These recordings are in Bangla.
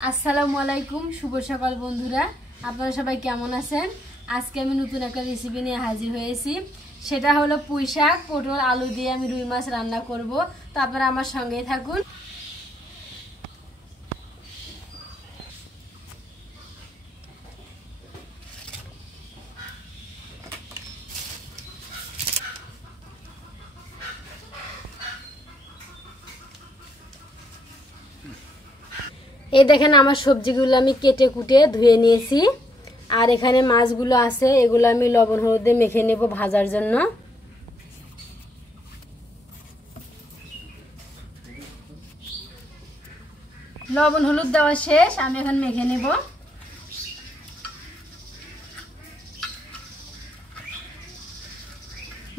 আসসালামু আলাইকুম, শুভ সকাল বন্ধুরা। আপনারা সবাই কেমন আছেন? আজকে আমি নতুন একটা রেসিপি নিয়ে হাজির হয়েছি। সেটা হলো পুঁই শাক, পটল, আলু দিয়ে আমি রুই মাছ রান্না করব। তো আপনারা আমার সঙ্গেই থাকুন। এই দেখেন, আমার সবজিগুলো আমি কেটে কুটে ধুয়ে নিয়েছি। আর এখানে মাছগুলো আছে, এগুলো আমি লবণ হলুদ দিয়ে মেখে নেব ভাজার জন্য। লবণ হলুদ দেওয়া শেষ, আমি এখন মেখে নেব।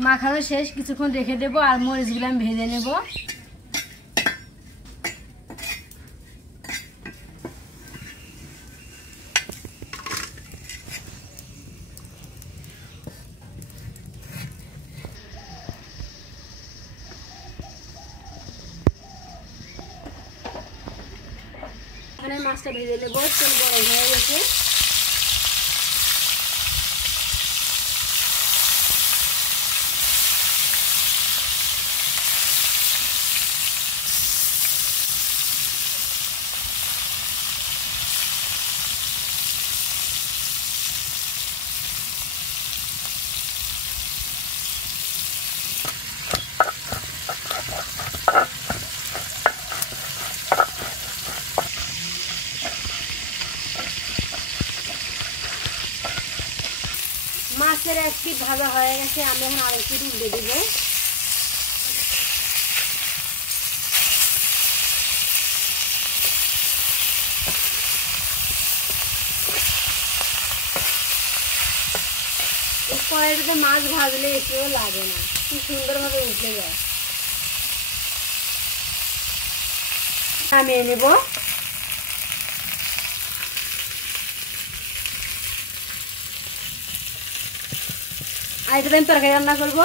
মাখানো শেষ, কিছুক্ষণ রেখে দেব। আর মরিচগুলো আমি ভেজে নেব। এখানে মাছটা ভেজে নেব, তেল গরম হয়ে গেছে। মাছের এক পিঠ ভাজা হয়ে গেছে, আমি এখন আরেক পিঠ উল্টে দেবো। এই কড়াইটাতে মাছ ভাজলে একটু লাগে না, কি সুন্দরভাবে উঠে যায়। নামিয়ে নেব। আর এটা আমি তরকারি রান্না করবো।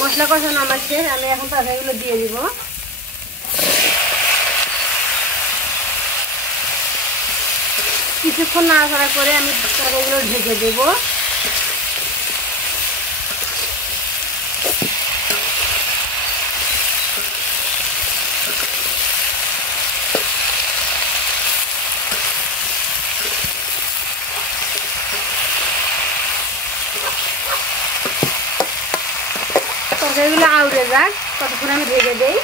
মশলা কষানো আমার শেষ, আমি এখন তরকারিগুলো দিয়ে দিব। কিছুক্ষণ নাড়াচাড়া করে আমি তরকারিগুলো ঢেকে দেব। তরকারিগুলো আউড়ে যাক, ততক্ষণ আমি ঢেকে দেই।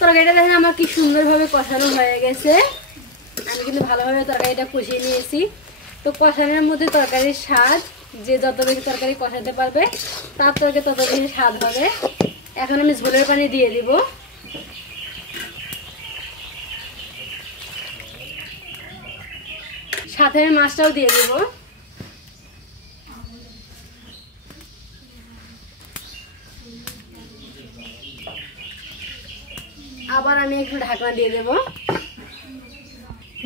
তরকারিটা দেখেন আমার কি সুন্দরভাবে কষানো হয়ে গেছে। আমি কিন্তু ভালোভাবে তরকারিটা কষিয়ে নিয়েছি। তো কষানোর মধ্যে তরকারির স্বাদ, যে যত বেশি তরকারি কষাতে পারবে তার তরকারি তত বেশি স্বাদ হবে। এখন আমি ঝোলের পানি দিয়ে দিব। সাথে আমি মাছটাও দিয়ে দেব। আবার আমি একটু ঢাকনা দিয়ে দেব।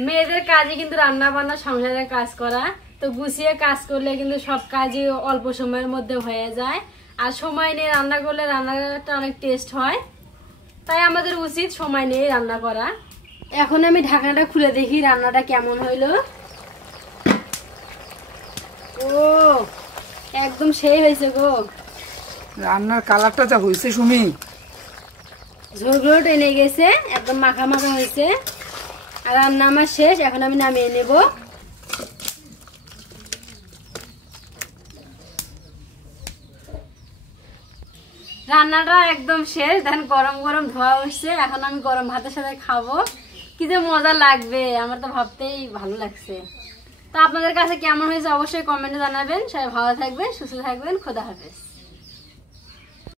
মেয়েদের কাজই কিন্তু রান্না বান্না, সংসারের কাজ করা। তো গুছিয়ে কাজ করলে কিন্তু সব কাজই অল্প সময়ের মধ্যে হয়ে যায়। আর সময় নিয়ে রান্না করলে রান্নাটা অনেক টেস্ট হয়। তাই আমাদের উচিত সময় নিয়ে রান্না করা। এখন আমি ঢাকনাটা খুলে দেখি রান্নাটা কেমন হইলো। ও একদম সেই হয়েছে গো। রান্নার কালারটা যা হয়েছে সুমি, ঝোলগুলো টেনে গেছে, একদম মাখা মাখা হয়েছে। আর রান্না আমার শেষ, এখন আমি নামিয়ে নেব। রান্নাটা একদম শেষ, দেখেন গরম গরম ধোয়া উঠছে। এখন আমি গরম ভাতের সাথে খাবো, কি যে মজা লাগবে, আমার তো ভাবতেই ভালো লাগছে। তো আপনাদের কাছে কেমন হয়েছে অবশ্যই কমেন্টে জানাবেন। সবাই ভালো থাকবেন, সুস্থ থাকবেন, খোদা হাফেজ।